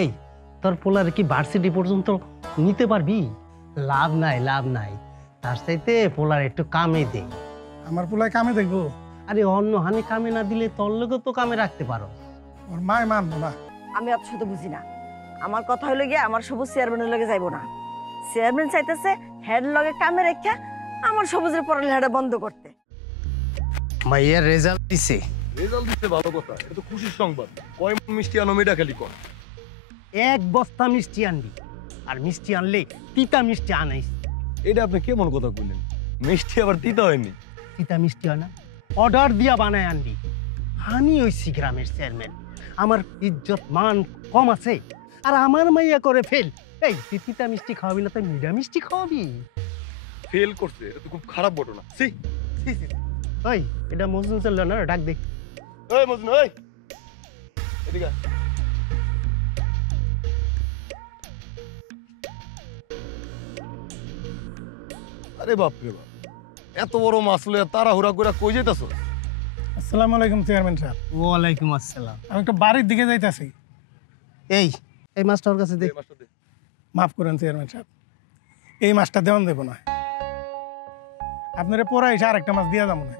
এই তোর পোলার কি ভার্সিটি পর্যন্ত নিতে পারবি? লাভ নাই, লাভ নাই, তার চাইতে পোলার একটু কামে দে। আমার পোলায় কামে দেখবো? আরে অন্য হানি কামে না দিলে তোর লোকে তো কামে রাখতে পারো। ওর মায় মানবো না। আমি অত শত বুঝি না। আমার কথা হইলো গিয়ে আমার সবুজ চেয়ারম্যানের লগে যাইবো না। চেয়ারম্যান চাইতেছে হেড লগে কামে রেখা আমার সবুজের পড়ালেখাটা বন্ধ করতে। মাইয়ার রেজাল্ট দিছে। রেজাল্ট দিতে ভালো কথা, এটা তো খুশির সংবাদ। কয় মণ মিষ্টি আনো মেয়েটা খালি কর। 1 বস্তা মিষ্টি আনবি, আর মিষ্টি আনলে তিতা মিষ্টি আনাইস। এটা আপনি কেমন কথা কইলেন? মিষ্টি আবার তিতা হয়নি? তিতা মিষ্টি হয় না, অর্ডার দিয়া বানায় আনবি। আমি ওইছি গ্রামের চেয়ারম্যান, আমার ইজ্জত মান কম আছে, আর আমার মাইয়া করে ফেল। এই তুই তিতা মিষ্টি খাওয়াবি না, তুই মিঠা মিষ্টি খাওয়াবি? ফেল করছে, এটা তো খুব খারাপ ঘটনা। সি ওই এটা মজনু চলল না, ডাক দে। ওই মজনু, ওই এদিকে আয়। আরে বাপ রে বাপ, এত বড় মাছ লইয়া তাড়াহুড়া করে কই যাইতাছ? আসসালামু আলাইকুম চেয়ারম্যান সাহেব। ওয়ালাইকুম আসসালাম। আমি একটা বাড়ির দিকে যাইতাছি। এই এই মাছটার কাছে দে। মাফ করেন চেয়ারম্যান সাহেব, এই মাছটা দেওয়ান দেবো না। আপনারা পরে এসে আরেকটা মাছ দিয়া যাবো না।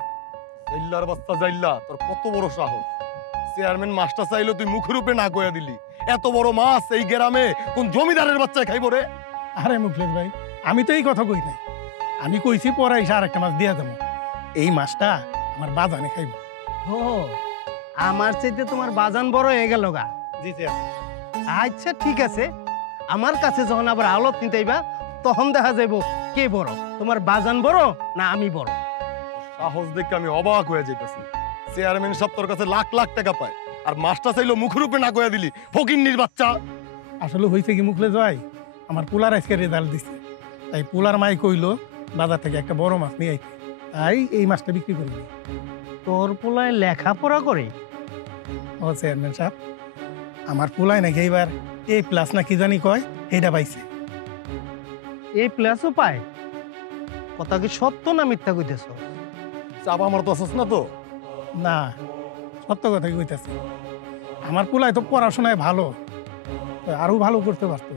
জাইল্লার বাচ্চা জাইল্লা, তোর কত বড় সাহস! চেয়ারম্যান মাছটা চাইলো, তুই মুখের উপরে না কইয়া দিলি। এত বড় মাছ এই গ্রামে কোন জমিদারের বাচ্চায় খাইব রে? আরে মুখলেশ ভাই, আমি তো এই কথা কই নাই। আমি কইছি পরে এসে আরেকটা মাছ দিয়া যাবো। এই মাছটা আমার বাজানে খাইব। ও, আমার চাইতে তোমার বাজান বড় হয়ে গেল গা। জি চেয়ারম্যান। আচ্ছা ঠিক আছে, আমার কাছে যখন আবার আলত নিতে আইবা, তখন দেখা যাইব কে বড়, তোমার বাজান বড় না আমি বড়। সাহস দেখে আমি অবাক হয়ে যাইতাছি। চেয়ারম্যান সব তোর কাছে লাখ লাখ টাকা পায়, আর মাছটা চাইলো মুখের উপরে না কইয়া দিলি। ফকিন্নির বাচ্চা! আসলে হয়েছে কি মুখলেশ ভাই, আমার পোলার আজকে রেজাল্ট দিছে, তাই পোলার মাই কইলো বাজার থেকে একটা বড় মাছ নিয়ে আইতে, তাই এই মাছটা বিক্রি করি। তোর পোলায় লেখাপড়া করে? ও চেয়ারম্যান সাহেব, আমার পোলায় নাকি এইবার A+ না কি জানি কয়, এটা পাইছে। A+ পায়? কথা কি সত্য না মিথ্যা কইতেছ? চাপা আমার তো আসছ না তো? না, সত্য কথাই কইতাছে। আমার পোলায় তো পড়াশোনায় ভালো, আরো ভালো করতে পারতো।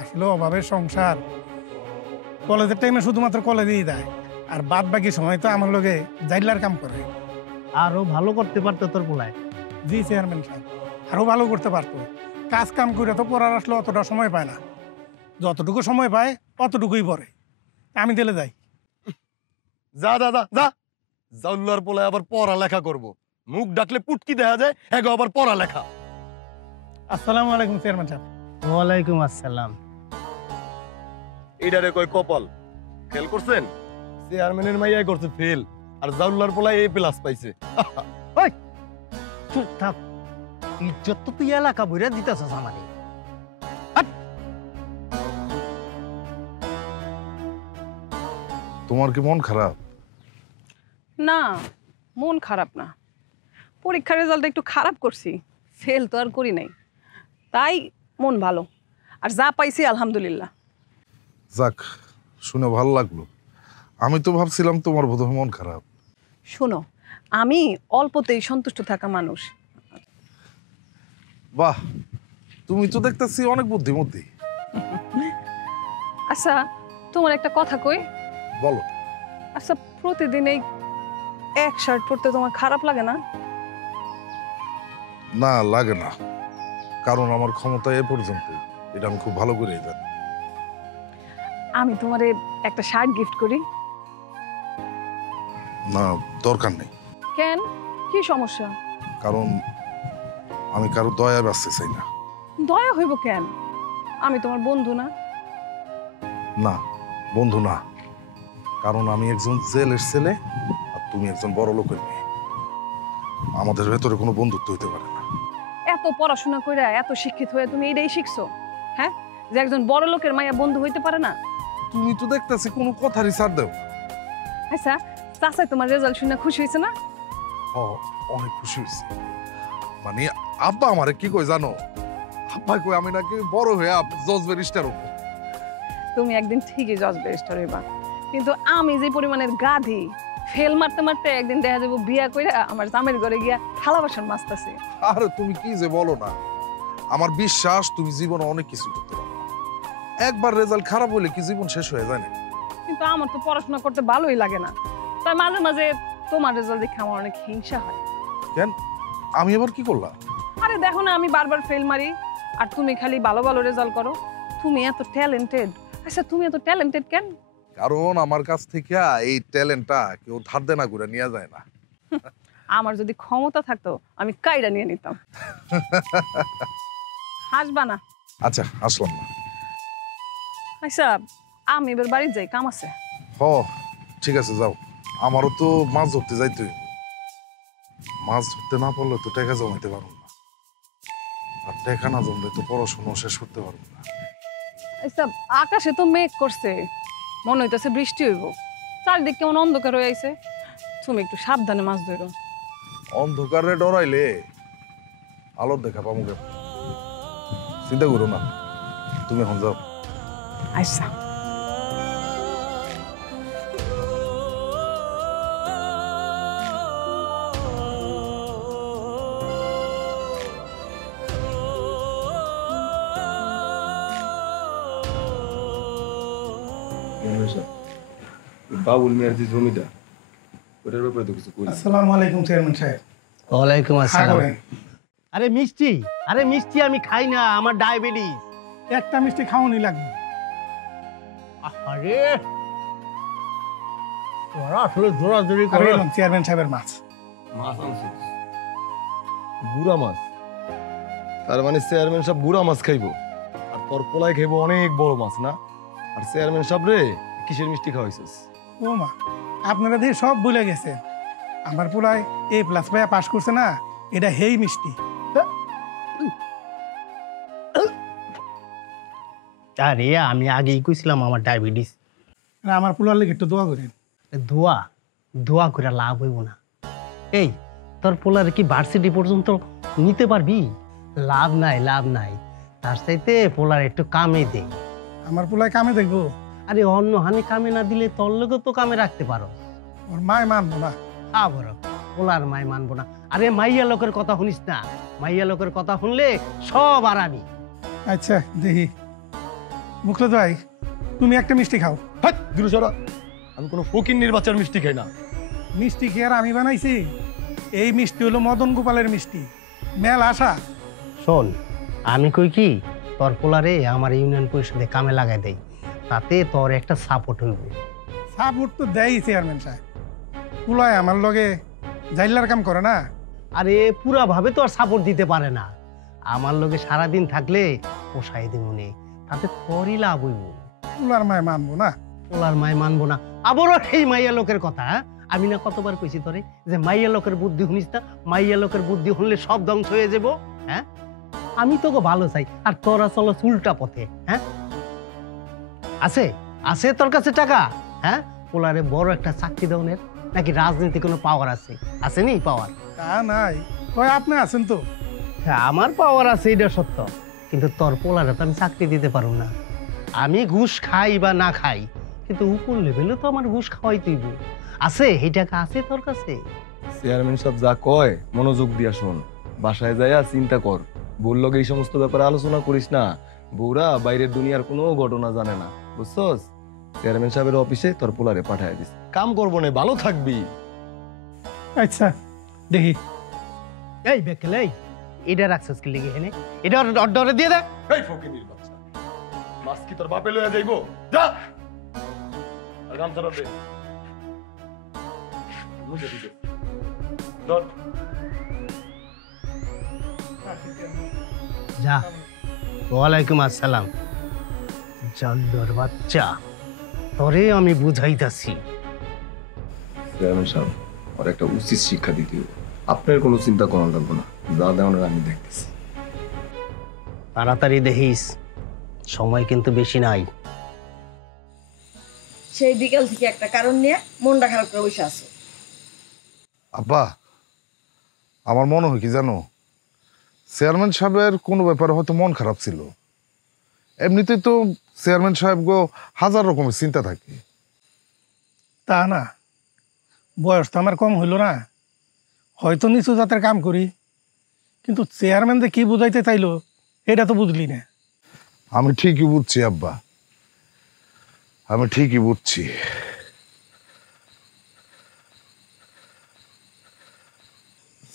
আসলে অভাবের সংসার, কলেজের টাইমে শুধুমাত্র কলেজেই দেয়, আর বাদ বাকি সময় তো আমার লগে জাইলার কাম করে। আরো ভালো করতে পারতো তোর পোলায়। জি চেয়ারম্যান সাহেব, আরো ভালো করতে পারতো। কাজ কাম করে তো পড়ার আসলে অতটা সময় পায় না, যতটুকু সময় পায় অতটুকুই পড়ে। আমি দিলে যাই। যা যা যা যা, জাউল্লার পোলায় আবার পড়ালেখা করব। মুখ ডাকলে পুটকি দেখা যায়, এগো আবার পড়ালেখা। আসসালামু আলাইকুম চেয়ারম্যান সাহেব। ওয়ালাইকুম আসসালাম। এইটারে কয় কপাল। খেল করছেন? চেয়ারম্যানের মাইয়াই করছে ফেল, আর জাউল্লার পোলায় A+ পাইছে। ওই চুপ থাক, ইজ্জত তো তুই এলাকা বইরা দিতেছস আমারে। তোমার কি মন খারাপ? না, মন খারাপ না। পরীক্ষার রেজাল্ট একটু খারাপ করছি, ফেল তো আর করি নাই, তাই মন ভালো। আর যা পাইছি আলহামদুলিল্লাহ। যাক, শুনে ভালো লাগলো। আমি তো ভাবছিলাম তোমার বোধহয় মন খারাপ। শোনো, আমি অল্পতেই সন্তুষ্ট থাকা মানুষ। বাহ, তুমি তো দেখতেছি অনেক বুদ্ধিমতী। আচ্ছা, তোমার একটা কথা কই। বলো। আচ্ছা, প্রতিদিন এই এক শার্ট পরতে তোমার খারাপ লাগে না? না, লাগে না, কারণ আমার ক্ষমতা এ পর্যন্ত, এটা আমি খুব ভালো করে জানি। আমি তোমারে একটা শার্ট গিফট করি। না, দরকার নেই। কেন, কি সমস্যা? কারণ আমি কারো দয়া বাঁচতে চাই না। দয়া হইব কেন? আমি তোমার বন্ধু না? না, বন্ধু না, কারণ আমি একজন জেলের ছেলে আর তুমি একজন বড় লোকের মেয়ে। আমাদের ভেতরে কোনো বন্ধুত্ব হইতে পারে না। এত পড়াশোনা কইরা এত শিক্ষিত হয়ে তুমি এটাই শিখছো, হ্যাঁ, যে একজন বড় লোকের মাইয়া বন্ধু হইতে পারে না? তুমি তো দেখতেছি কোনো কথারই ছাড় দেও। আচ্ছা, চাচাই তোমার রেজাল্ট শুনে খুশি হয়েছে না? অনেক খুশি হয়েছি। মানে আব্বা আমারে কি কই জানো? আব্বা কই আমি নাকি বড় হয়ে জজ ব্যারিস্টার হবো। তুমি একদিন ঠিকই জজ ব্যারিস্টার হইবা, কিন্তু আমি যে পরিমাণের গাধি, ফেল মারতে মারতে একদিন দেখা যাবো বিয়া কইরা আমার জামের ঘরে গিয়া থালা বাসন মাজতাছি। আরে তুমি কি যে বলো না, আমার বিশ্বাস তুমি জীবনে অনেক কিছু করতে পারো। একবার রেজাল্ট খারাপ হলে কি জীবন শেষ হয়ে যায় না? কিন্তু আমার তো পড়াশোনা করতে ভালোই লাগে না, তাই মাঝে মাঝে তোমার রেজাল্ট দেখে আমার অনেক হিংসা হয়। কেন, আমি এবার কি করলাম? আরে দেখো না, আমি বারবার ফেল মারি আর তুমি খালি ভালো ভালো রেজাল্ট করো। তুমি এত ট্যালেন্টেড। আচ্ছা তুমি এত ট্যালেন্টেড কেন? কারণ আমার কাছ থেকে এই ট্যালেন্টটা কেউ ধার দেনা করে নিয়ে যায় না। আমার যদি ক্ষমতা থাকতো আমি কাইরা নিয়ে নিতাম। হাসবা না। আচ্ছা আসলাম না। আচ্ছা আমি এবার বাড়ি যাই, কাম আছে। হ ঠিক আছে যাও, আমারও তো মাছ ধরতে যাইতে হইব। মাছ ধরতে না পারলে তো টাকা জমাইতে পারবো না, আর টাকা না জমলে তো পড়াশোনা শেষ করতে পারবো না। আচ্ছা আকাশে তো মেঘ করছে, মনে হইতেছে বৃষ্টি হইব। চারিদিক কেমন অন্ধকার হয়ে আইছে। তুমি একটু সাবধানে মাছ ধরো। অন্ধকারে ডরাইলে আলোর দেখা পাবো কেন? চিন্তা করো না, তুমি এখন যাও। আচ্ছা বাবুল মিয়ার যে জমিটা, ওটার ব্যাপারে তো কিছু করি। আসসালামু আলাইকুম চেয়ারম্যান সাহেব। ওয়ালাইকুম খা আসসালাম। করেন। আরে মিষ্টি, আরে মিষ্টি আমি খাই না, আমার ডায়াবেটিস। একটা মিষ্টি খাওয়ানি লাগবে। আরে তোরা আসলে জোরাজোরি আর করে। এলাম চেয়ারম্যান সাহেবের মাছ। মাছ আনছিস? বুড়া মাছ? তার মানে চেয়ারম্যান সাহেব বুড়া মাছ খাইবো, আর তোর পোলায় খাইবো অনেক বড় মাছ না? আর চেয়ারম্যান সাহেব রে কিসের মিষ্টি খাওয়াইছিস? ও মা, আপনারা দিয়ে সব ভুলে গেছে। আমার পুরায় A+ পাইয়া পাশ করছে না, এটা হেই মিষ্টি। আরে আমি আগেই কইছিলাম আমার ডায়াবেটিস। আর আমার পুলার লেগে একটু দোয়া করেন। দোয়া দোয়া করে লাভ হইব না। এই তোর পোলার কি ভার্সিটি পর্যন্ত নিতে পারবি? লাভ নাই, লাভ নাই। তার চাইতে পোলার একটু কামে দে। আমার পুলায় কামে দেখবো, আরে অন্য হানি কামে না দিলে তোর লোকে তো কামে রাখতে পারো। ওর মায় মানবো না। বড় পোলার মাই মানবো না? আরে মাইয়া লোকের কথা শুনিস না, মাইয়া লোকের কথা শুনলে সব আরামি। আচ্ছা দেখি। মুখলে ভাই, তুমি একটা মিষ্টি খাও। হাট দিরু সরা, আমি কোনো ফকিন্নির বাচ্চার মিষ্টি খাই না। মিষ্টি কি আর আমি বানাইছি? এই মিষ্টি হলো মদন গোপালের মিষ্টি, মেল আশা। শোন, আমি কই কি তোর পোলারে আমার ইউনিয়ন পরিষদে কামে লাগাই দেই, তাতে তোর একটা সাপোর্ট হইব। সাপোর্ট তো দেয় চেয়ারম্যান সাহেব। পুলায় আমার লগে জাইলার কাম করে না। আরে পুরা ভাবে তো আর সাপোর্ট দিতে পারে না। আমার লোকে সারাদিন থাকলে পোষাই দিব নে, তাতে তোরই লাভ হইব। পুলার মায় মানবো না। পোলার মায় মানবো না? আবারও সেই মাইয়া লোকের কথা, হ্যাঁ? আমি না কতবার কইছি তোরে যে মাইয়া লোকের বুদ্ধি শুনিস না, মাইয়া লোকের বুদ্ধি শুনলে সব ধ্বংস হয়ে যাব। হ্যাঁ, আমি তোকে ভালো চাই আর তোরা চলো উল্টা পথে। হ্যাঁ, আছে আছে তোর কাছে টাকা? হ্যাঁ, পোলারে বড় একটা চাকরি দেওয়ার নাকি রাজনীতি কোনো পাওয়ার আছে? আসেনি পাওয়ার? তা নাই, ওই আপনি আছেন তো। হ্যাঁ, আমার পাওয়ার আছে, এটা সত্য, কিন্তু তোর পোলারে তো আমি চাকরি দিতে পারব না। আমি ঘুষ খাই বা না খাই, কিন্তু উপর লেভেলে তো আমার ঘুষ খাওয়াই তুইব। আছে এই টাকা আছে তোর কাছে? চেয়ারম্যান সাহেব যা কয় মনোযোগ দিয়া শোন, বাসায় যাইয়া চিন্তা কর। বউর লগে এই সমস্ত ব্যাপারে আলোচনা করিস না। বউরা বাইরের দুনিয়ার কোনো ঘটনা জানে না, বুঝছস? চেয়ারম্যান সাহেবের অফিসে তোর পোলারে পাঠায় দিস, কাম করবো না, ভালো থাকবি। আচ্ছা দেখি। এই বেকেল, এই এটা রাখছিস কি লেগে এনে? এটা অর্ডারে দিয়ে দে। এই ফকিনির বাচ্চা, মাছ কি তোর বাপে লইয়া যাইবো? যা আর গামছাটা দে। মুছে দিতে ধর। যা। ওয়ালাইকুম আসসালাম। জল্দর বাচ্চা, তোরে আমি বুঝাইতাছি। চেয়ারম্যান সাহেব, আর একটা উচিত শিক্ষা দিতে হবে। আপনার কোনো চিন্তা করা লাগবে না, যা দেওয়ার আমি দেখতেছি। তাড়াতাড়ি দেখিস, সময় কিন্তু বেশি নাই। সেই বিকাল থেকে একটা কারণ নিয়ে মনটা খারাপ করে বসে আছো। আব্বা, আমার মনে হয় কি জানো, চেয়ারম্যান সাহেবের কোনো ব্যাপারে হয়তো মন খারাপ ছিল। এমনিতেই তো চেয়ারম্যান সাহেব গো হাজার রকমের চিন্তা থাকে। তা না, বয়স তো আমার কম হইল না, হয়তো নিচু জাতের কাম করি, কিন্তু চেয়ারম্যান যে কি বুঝাইতে চাইলো এটা তো বুঝলি না। আমি ঠিকই বুঝছি আব্বা, আমি ঠিকই বুঝছি।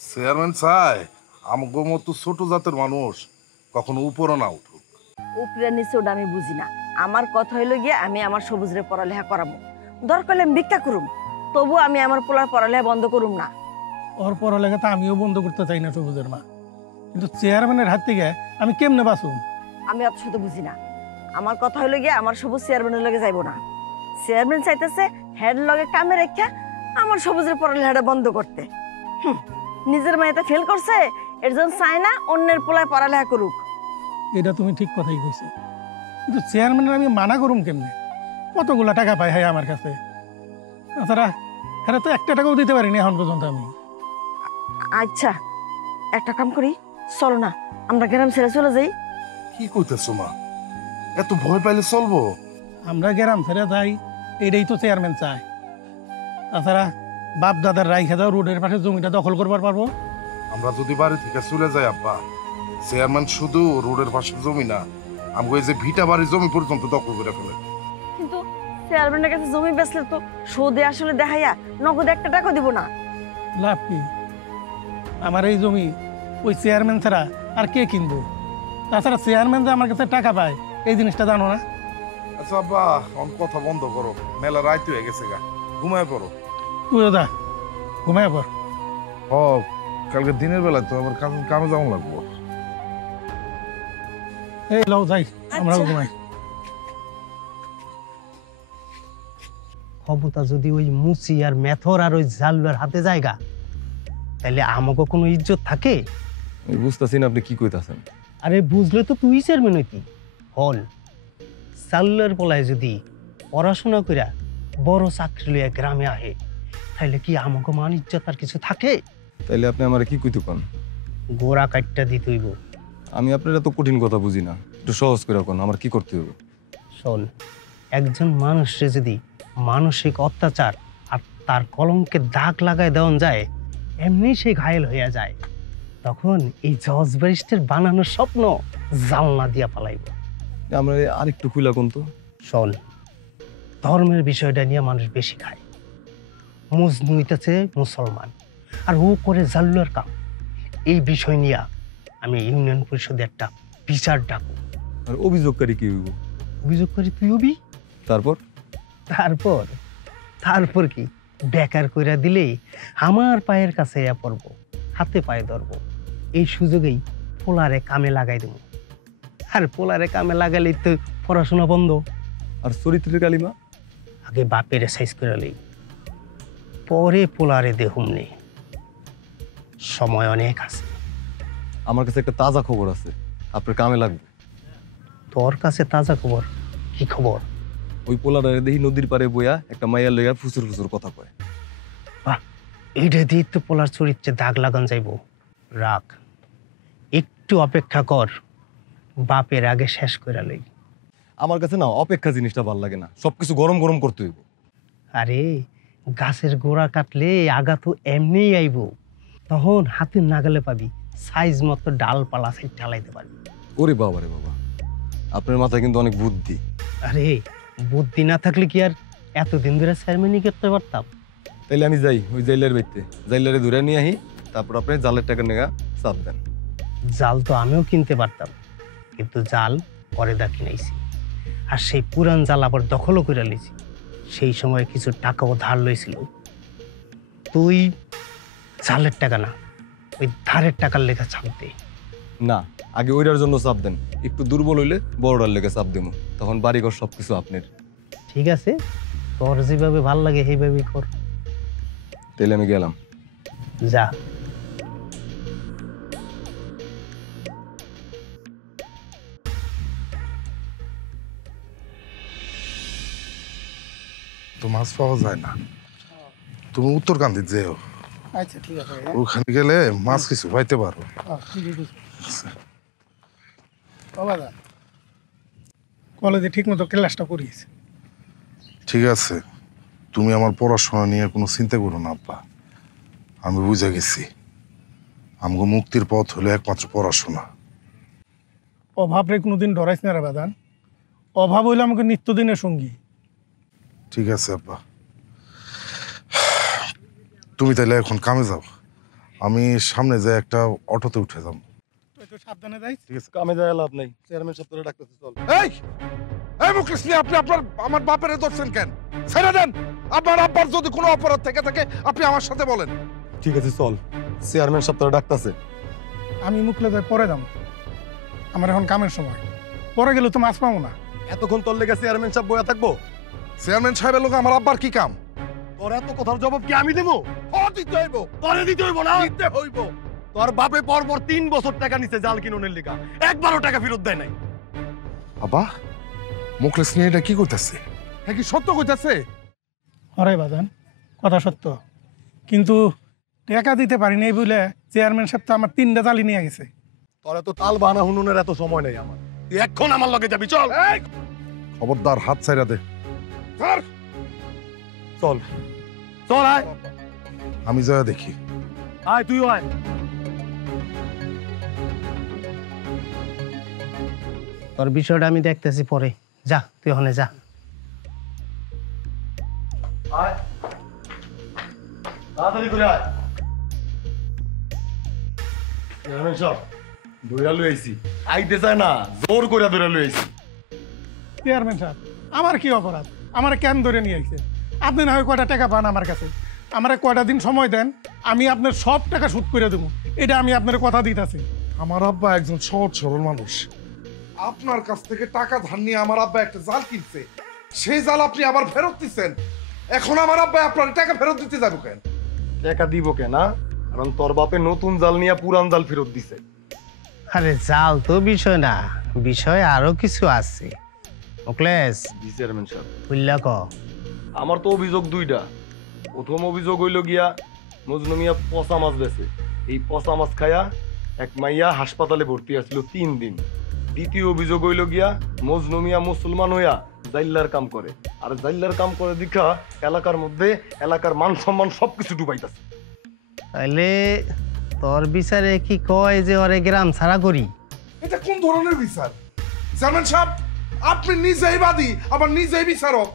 চেয়ারম্যান চাই আমাকে মতো ছোট জাতের মানুষ কখনো উপরও না উঠুক। উপরে নিচে ওটা আমি বুঝি না। আমার কথা হইলো গিয়ে আমি আমার সবুজরে পড়ালেখা করাবো, দরকার হলে আমি ভিক্ষা করুম, তবু আমি আমার পোলার পড়ালেখা বন্ধ করুম না। ওর পড়ালেখা তো আমিও বন্ধ করতে চাই না সবুজের মা, কিন্তু চেয়ারম্যানের হাত থেকে আমি কেমনে বাঁচুম? আমি অত শত বুঝি না। আমার কথা হইলো গিয়ে আমার সবুজ চেয়ারম্যানের লগে যাইবো না। চেয়ারম্যান চাইতেছে হেড লগে কামে রেখা আমার সবুজের পড়ালেখাটা বন্ধ করতে। নিজের মেয়েটা ফেল করছে, এর জন্য চায় না অন্যের পোলায় পড়ালেখা করুক। এটা তুমি ঠিক কথাই কইছো, কিন্তু চেয়ারম্যানের আমি মানা করুম কেমনে? কতগুলা টাকা পাই হয় আমার কাছে, তাছাড়া এরা তো একটা টাকাও দিতে পারিনি এখন পর্যন্ত আমি। আচ্ছা একটা কাম করি, চলো না আমরা গ্রাম ছেড়ে চলে যাই। কি কইতেছো মা, এত ভয় পাইলে চলবো? আমরা গ্রাম ছেড়ে যাই, এটাই তো চেয়ারম্যান চায়। তাছাড়া বাপ দাদার রাইখা দাও রোডের পাশে জমিটা দখল করবার পারবো। আমরা যদি বাড়ি থেকে চলে যাই আব্বা, চেয়ারম্যান শুধু রোডের পাশে জমি না, আমাকে এই যে ভিটা বাড়ির জমি পর্যন্ত দখল করে ফেলে। কিন্তু চেয়ারম্যানের কাছে জমি বেচলে তো সুদে আসলে দেখাইয়া নগদে একটা টাকা দিব না। লাভ কি? আমার এই জমি ওই চেয়ারম্যান ছাড়া আর কে কিনবো? তাছাড়া চেয়ারম্যান যে আমার কাছে টাকা পায় এই জিনিসটা জানো না? আচ্ছা আব্বা, এখন কথা বন্ধ করো, মেলা রাত হয়ে গেছে গা, ঘুমায় পড়ো। তুইও দা ঘুমায় পর। হ, কালকে দিনের বেলা তো আবার কামে যাওয়া লাগবো। এই লও যাই, আমরাও আচ্ছা। ঘুমাই। ক্ষমতা যদি ওই মুচি আর মেথর আর ওই জালুয়ার হাতে জায়গা, তাহলে আমাকে কোনো ইজ্জত থাকে? আমি বুঝতেছি না আপনি কি কইতাছেন। আরে বুঝলে তো তুই চেয়ারম্যান হইতি। হল জালুয়ার পলায় যদি পড়াশোনা কইরা বড় চাকরি লইয়া গ্রামে আহে, তাহলে কি আমাকে মান ইজ্জত আর কিছু থাকে? তাইলে আপনি আমার কি কইতে কোন? গোড়া কাটটা দিতে হইব। আমি আপনার এত কঠিন কথা বুঝি না, একটু সহজ করে কোন আমার কি করতে হবে? শোন, একজন মানুষে যদি মানসিক অত্যাচার আর তার কলঙ্কে দাগ লাগায় দেওয়া যায়, এমনি সে ঘায়েল হইয়া যায়, তখন এই জজ ব্যারিস্টার বানানোর স্বপ্ন জালনা দিয়া পালাইব। আমরা আরেকটু খুলা কোন তো। শোন, ধর্মের বিষয়টা নিয়ে মানুষ বেশি খায়। মজনু হইতেছে মুসলমান আর ও করে জাল্লুয়ার কাম। এই বিষয় নিয়ে আমি ইউনিয়ন পরিষদে একটা বিচার ডাকব। আর অভিযোগকারী কি হইব? অভিযোগ করি তুই হবি। তারপর তারপর তারপর কি বেকার কইরা দিলে আমার পায়ের কাছে ইয়া পড়বো, হাতে পায়ে ধরবো। এই সুযোগেই পোলারে কামে লাগাই দেবো। আর পোলারে কামে লাগালেই তো পড়াশোনা বন্ধ। আর চরিত্রের কালিমা? আগে বাপের সাইজ করে লই, পরে পোলারে দেহুম নেই। সময় অনেক আছে। আমার কাছে একটা তাজা খবর আছে, আপনার কামে লাগবে। তোর কাছে তাজা খবর? কি খবর? ওই পোলারে দেখি নদীর পাড়ে বইয়া একটা মাইয়ার লইয়া ফুসুর ফুসুর কথা কয়। বাহ, এইটা দিয়ে তো পোলার চরিত্রে দাগ লাগান যাইব। রাখ, একটু অপেক্ষা কর, বাপের আগে শেষ করে লই। আমার কাছে না অপেক্ষা জিনিসটা ভাল লাগে না, সবকিছু গরম গরম করতে হইব। আরে গাছের গোড়া কাটলে আগা তো এমনিই আইব, তখন হাতের নাগালে পাবি, সাইজ মতো ডালপালা সাইড ঢালাইতে পারবি। ওরে বাবা রে বাবা, আপনার মাথায় কিন্তু অনেক বুদ্ধি। আরে বুদ্ধি না থাকলে কি আর এতদিন ধরে চেয়ারম্যানই করতে পারতাম? তাইলে আমি যাই ওই জাইলার বাড়িতে, জাইলারে ধরে নিয়ে আহি, তারপর আপনি জালের টাকা নেগা চাপ দেন। জাল তো আমিও কিনতে পারতাম, কিন্তু জাল পরে দা কিনাইছি। আর সেই পুরান জাল আবার দখলও করে লিছি। সেই সময় কিছু টাকাও ধার লইছিল। তুই জালের টাকা না, ওই ধারের টাকার লেখা চাপ দে। না, আগে ওইটার জন্য চাপ দেন, একটু দুর্বল হইলে বড়টার লেগে চাপ দেবো, তখন বাড়িঘর সবকিছু আপনার। ঠিক আছে, তোর যেভাবে ভাল লাগে সেইভাবেই কর। তাইলে আমি গেলাম। যা। তো মাছ পাওয়া যায় না, তুমি উত্তরকান্দি যেও, আচ্ছা ঠিক আছে। ওখানে গেলে মাছ কিছু পাইতে পারো। কলেজে ঠিক মতো ক্লাসটা করিয়েছে। ঠিক আছে, তুমি আমার পড়াশোনা নিয়ে কোনো চিন্তা করো না আব্বা, আমি বুঝে গেছি। আমগো মুক্তির পথ হলো একমাত্র পড়াশোনা। অভাব রে কোনোদিন ডরাইস না রে বাদান। অভাব হইলে আমাকে নিত্যদিনের সঙ্গী। ঠিক আছে আব্বা, তুমি তাহলে এখন কামে যাও, আমি সামনে যে একটা অটোতে উঠে যাব। তুই তো সাবধানে যাইস। ঠিক আছে, কামে যায় লাভ নাই, চেয়ারম্যান সাহেব তোরে ডাকতেছে, চল। এই এই মুকেশ মিয়া, আপনি আমার বাপের ধরছেন কেন? ছেড়ে দেন। আপনার আব্বার যদি কোনো অপরাধ থেকে থাকে আপনি আমার সাথে বলেন। ঠিক আছে চল, চেয়ারম্যান সাহেব তোরে ডাকতেছে। আমি মুখলে যাই পরে যাম, আমার এখন কামের সময়, পরে গেলে তো মাছ পাবো না। এতক্ষণ তোর লেগে চেয়ারম্যান সাহেব বয়া থাকবো? চেয়ারম্যান সাহেবের লোক আমার আব্বার কি কাম? তোর এত কথার জবাব কি আমি দেবো? দিতে হইব, তোরে দিতে হইব না? দিতে হইব। তোর বাপে পরপর 3 বছর টাকা নিছে জাল কিনুনের লিগা, একবারও টাকা ফেরত দেয় নাই। আব্বা, মুকেশ মিয়া এটা কি কইতাছে? হ্যাঁ কি সত্য কইতাছে? হরে বাদান, কথা সত্য, কিন্তু টাকা দিতে পারিনি এই বলে চেয়ারম্যান সাহেব তো আমার 3টা জালি নিয়ে গেছে। তোর এত তাল বাহানা হুনুনের এত সময় নেই আমার, তুই এখন আমার লগে যাবি, চল। খবরদার হাত ছাইরা দে। চল চল, আয় আমি যা দেখি। আয়, তুইও আয়। তোর বিষয়টা আমি দেখতেছি পরে, যা তুই ওখানে যা। আয়, তাড়াতাড়ি করে আয়। চেয়ারম্যান সাহেব ধইরা লই আইছি, আইতে চায় না, জোর করে ধইরা লই আইছি। চেয়ারম্যান সাহেব, আমার কি অপরাধ? আমার কেন ধরে নিয়ে আইছে? আপনি না হয় কয়টা টাকা পান আমার কাছে, আমার কয়টা দিন সময় দেন, আমি আপনার সব টাকা শোধ করে দেবো, এটা আমি আপনার কথা দিতেছি। আমার আব্বা একজন সহজ সরল মানুষ, আপনার কাছ থেকে টাকা ধার নিয়ে আমার আব্বা একটা জাল কিনছে, সেই জাল আপনি আবার ফেরত দিচ্ছেন। এখন আমার আব্বা আপনার টাকা ফেরত দিতে যাবো কেন? টাকা দিব কেন? কারণ তোর বাপে নতুন জাল নিয়ে পুরান জাল ফেরত দিছে। আরে জাল তো বিষয় না, বিষয় আরো কিছু আছে। মুকলেশ, চেয়ারম্যান সাহেব বুঝলা ক? আমার তো অভিযোগ 2টা। প্রথম অভিযোগ হইল গিয়া মজনু মিয়া পচা মাছ বেছে, এই পচা মাছ খায়া এক মাইয়া হাসপাতালে ভর্তি আছিল 3 দিন। দ্বিতীয় অভিযোগ হইল গিয়া মজনু মিয়া মুসলমান হইয়া জাইল্লার কাম করে, আর জাইল্লার কাম করে দেখা এলাকার মধ্যে এলাকার মান সম্মান সবকিছু ডুবাইতাছে। তাইলে তোর বিচারে কি কয় যে ওরে গ্রাম ছাড়া করি? এটা কোন ধরনের বিচার চেয়ারম্যান সাহেব? আপনি নিজেই বাদী আবার নিজেই বিচারক।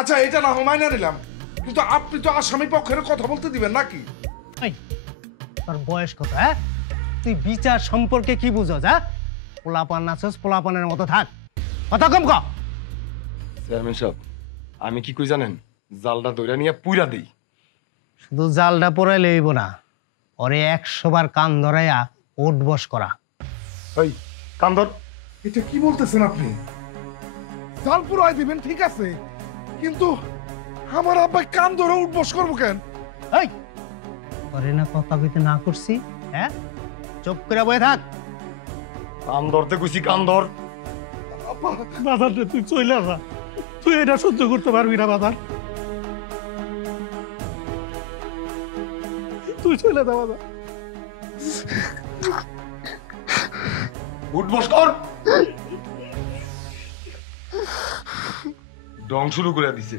আচ্ছা এটা না হয় মাইনা নিলাম, কিন্তু আপনি তো আসামি পক্ষের কথা বলতে দিবেন নাকি? এই, তোর বয়স কত? হ্যাঁ, তুই বিচার সম্পর্কে কি বুঝস? হ্যাঁ, পোলাপান নাচস, পোলাপানের মতো থাক, কথা কম ক। চেয়ারম্যান সাহেব আমি কি কই জানেন? জালটা ধইরা নিয়ে পুইরা দেই। শুধু জালটা পরাইলে হইব না, ওরে 100 বার কান ধরাইয়া ওঠ বস করা। এই কান ধর। এটা কি বলতেছেন আপনি? জাল পুরাই দিবেন ঠিক আছে, কিন্তু আমার আব্বা কান ধরে উঠবস করবো কেন? এই, ওরে না কথা কইতে না করছি? হ্যাঁ, চুপ করে বয়ে থাক। কান ধরতে কইছি, কান ধর। বাজার রে, তুই চলে যা, তুই এটা সহ্য করতে পারবি না বাজার, তুই চলে যা বাজার। উঠবস কর। ডং শুরু করে দিছে।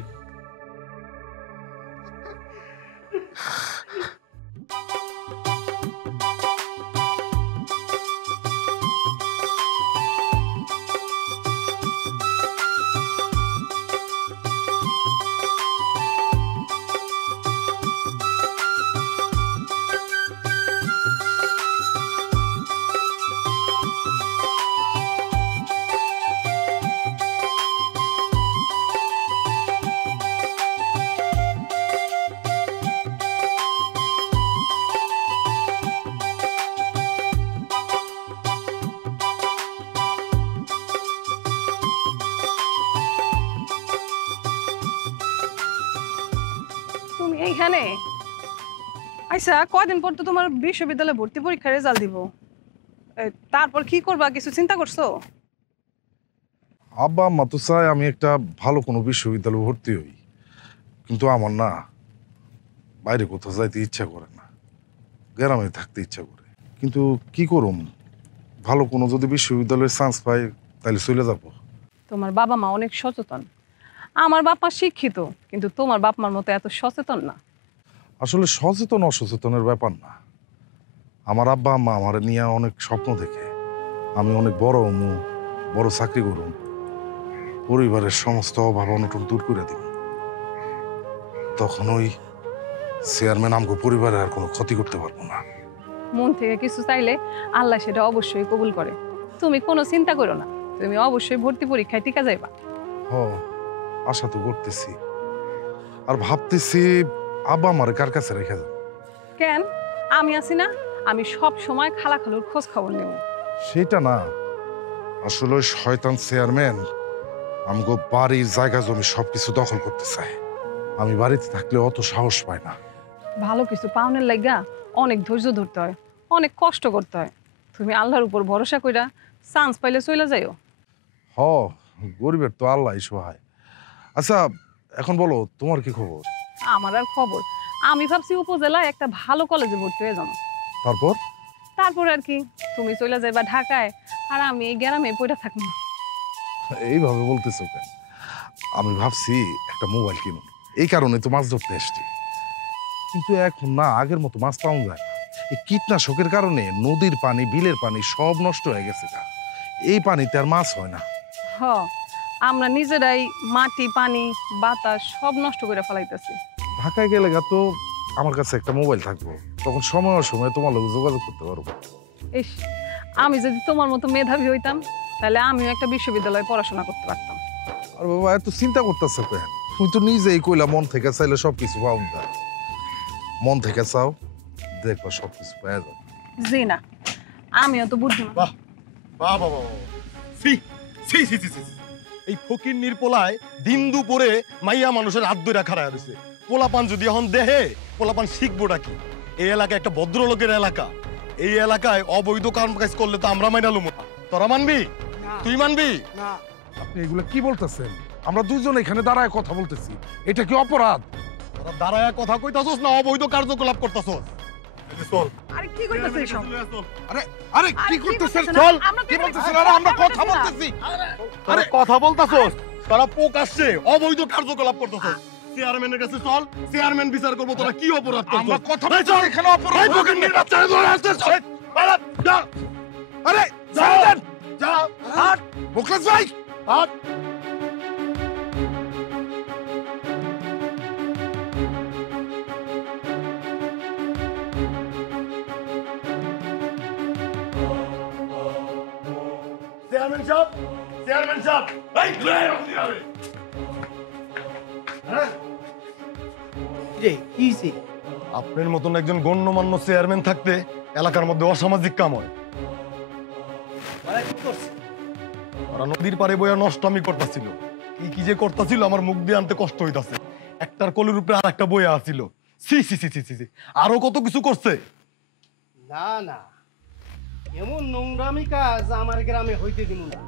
তুমি এইখানে আচ্ছা, কয়দিন পর তো তোমার বিশ্ববিদ্যালয়ে ভর্তি পরীক্ষার রেজাল্ট দিব, তারপর কি করবা কিছু চিন্তা করছো? আব্বা আম্মা তো চায় আমি একটা ভালো কোনো বিশ্ববিদ্যালয়ে ভর্তি হই, কিন্তু আমার না বাইরে কোথাও যাইতে ইচ্ছা করে না, গ্রামে থাকতে ইচ্ছা করে। কিন্তু কি করুম, ভালো কোনো যদি বিশ্ববিদ্যালয়ের চান্স পাই তাহলে চলে যাব। তোমার বাবা মা অনেক সচেতন, আমার বাপ মা শিক্ষিত, কিন্তু তোমার বাপ মার মতো এত সচেতন না। আসলে সচেতন অসচেতনের ব্যাপার না, আমার আব্বা আম্মা আমার নিয়ে অনেক স্বপ্ন দেখে, আমি অনেক বড় বড় চাকরি করুম, পরিবারের সমস্ত অভাব অনটন দূর করে দিব, তখন ওই চেয়ারম্যান আমগো পরিবারের আর কোনো ক্ষতি করতে পারবো না। মন থেকে কিছু চাইলে আল্লাহ সেটা অবশ্যই কবুল করে। তুমি কোনো চিন্তা করো না, তুমি অবশ্যই ভর্তি পরীক্ষায় টিকা যাইবা। হ, আশা তো করতেছি, আর ভাবতেছি আব্বা আমারে কার কাছে রেখে যাও। কেন? আমি আছি না, আমি সব সময় খালা খালুর খোঁজ খবর নেব। সেটা না, আসলে ওই শয়তান চেয়ারম্যান আমগো বাড়ির জায়গা জমি সবকিছু দখল করতে চায়। আমি বাড়িতে থাকলে অত সাহস পাই না। ভালো কিছু পাওনের লাগা অনেক ধৈর্য ধরতে হয়, অনেক কষ্ট করতে হয়। তুমি আল্লাহর উপর ভরসা কইরা চান্স পাইলে চলে যাইও। হ, গরিবের তো আল্লাহ সহায়। আচ্ছা, এখন বলো তোমার কি খবর? আমার আর খবর, আমি ভাবছি উপজেলায় একটা ভালো কলেজে ভর্তি হয়ে যাবো। তারপর? তারপর আর কি, তুমি চলে যাইবা ঢাকায়, আর আমি এই গ্রামে পড়ে থাকবো। এইভাবে বলতেছো কেন? আমি ভাবছি একটা মোবাইল কিনুন, এই কারণে তো মাছ ধরতে এসছি। কিন্তু এখন না আগের মতো মাছ পাওয়া যায় না। এই কীটনাশকের কারণে নদীর পানি, বিলের পানি সব নষ্ট হয়ে গেছে। এই পানিতে আর মাছ হয় না। হ, আমরা নিজেরাই মাটি, পানি, বাতাস সব নষ্ট করে ফেলাইতেছি। ঢাকায় গেলে তো আমার কাছে একটা মোবাইল থাকবো, তখন সময় সময় তোমার লোক যোগাযোগ করতে পারবো। ইস, আমি যদি তোমার মতো মেধাবী হইতাম, তাহলে আমিও একটা বিশ্ববিদ্যালয়ে পড়াশোনা করতে পারতাম। আর বাবা এত চিন্তা করতেছো কেন? তুমি তো নিজেই কইলা মন থেকে চাইলে সবকিছু পাওয়া যায়। মন থেকে চাও, দেখবা সবকিছু পাওয়া যাবে। জি না, আমিও তো বুদ্ধিমান। বাহ বাহ বাহ বাহ, সি সি সি সি সি, এই ফকির নির্পোলায় দিন দুপুরে মাইয়া মানুষের হাত ধরে খাড়া রয়েছে। পোলাপান যদি এখন দেহে, পোলাপান শিখবোটা কি? এই এলাকা একটা ভদ্রলোকের এলাকা, এই এলাকায় অবৈধ কাম কাজ করলে তো আমরা মাইনালুম না। তোরা মানবি? তুই মানবি? আপনি এগুলো কি বলতেছেন? আমরা দুজন এখানে দাঁড়ায় কথা বলতেছি, এটা কি অপরাধ? তোরা দাঁড়ায় কথা কইতাছস না অবৈধ কার্যকলাপ করতাছস? চল। আরে কি কইতাছিস এসব? আরে আরে কি করতেছেন? চল। কি বলতেছেন? আরে আমরা কথা বলতেছি। আরে কথা বলতাছস, তোরা পোক আসছে অবৈধ কার্যকলাপ করতাছস। চেয়ারম্যানের কাছে চল, চেয়ারম্যান বিচার করবো তোরা কি অপরাধ করছস। আমরা কথা এই বলছি, চল। এখানে অপরাধ এই ফকির বাচ্চা ধরে আসছিস। পালা, যা। আরে যা, সাইলেন, যা, হাট, মুখলেস ভাই। হাট। চেয়ারম্যান সাহেব, চেয়ারম্যান সাহেব, এই লয়ে আসতে হবে। রে কি হইছে? আপনার মতন একজন গণ্যমান্য চেয়ারম্যান থাকতে এলাকার মধ্যে অসামাজিক কাম হয়। ওরা কি করছে? ওরা নদীর পারে বইয়া নষ্ট আমি করতেছিল। কি কি যে করতেছিল আমার মুখ দিয়ে আনতে কষ্ট হইতাছে। একটার কলের উপরে আর একটা বইয়া আছিল। সি সি সি সি সি, আরো কত কিছু করছে। না না, এমন নোংরামি কাজ আমার গ্রামে হইতে দিব না।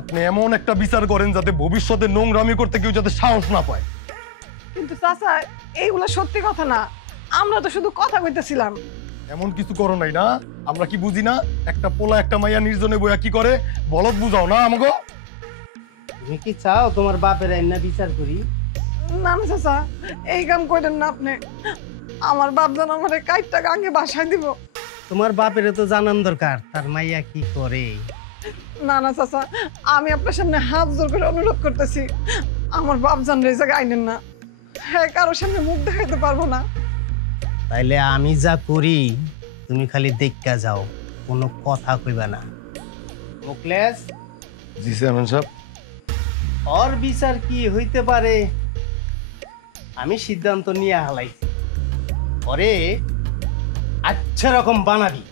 আপনি এমন একটা বিচার করেন যাতে ভবিষ্যতে নোংরামি করতে কেউ যাতে সাহস না পায়। কিন্তু চাচা, এইগুলা সত্যি কথা না, আমরা তো শুধু কথা কইতেছিলাম। এমন কিছু করো নাই না? আমরা কি বুঝি না? একটা পোলা একটা মাইয়া নির্জনে বইয়া কি করে, বলদ বুঝাও না আমাকে। তুমি কি চাও তোমার বাপের আইনা বিচার করি? না না চাচা, এই কাম কইলেন না আপনি। আমার বাপ যেন আমার কাইটটা গাঙ্গে বাসায় দিব। তোমার বাপের তো জানান দরকার তার মাইয়া কি করে। না না চাচা, আমি আপনার সামনে হাত জোর করে অনুরোধ করতেছি, আমার বাপ জান রে জায়গায় আইনেন না। হ্যাঁ, কারোর সামনে মুখ দেখাইতে পারবো না। তাইলে আমি যা করি তুমি খালি দেখা যাও, কোনো কথা কইবা না। মুখলেস, জি চেয়ারম্যান সাহেব। ওর বিচার কি হইতে পারে আমি সিদ্ধান্ত নিয়ে হালাইছি। ওরে আচ্ছা রকম বানাবি,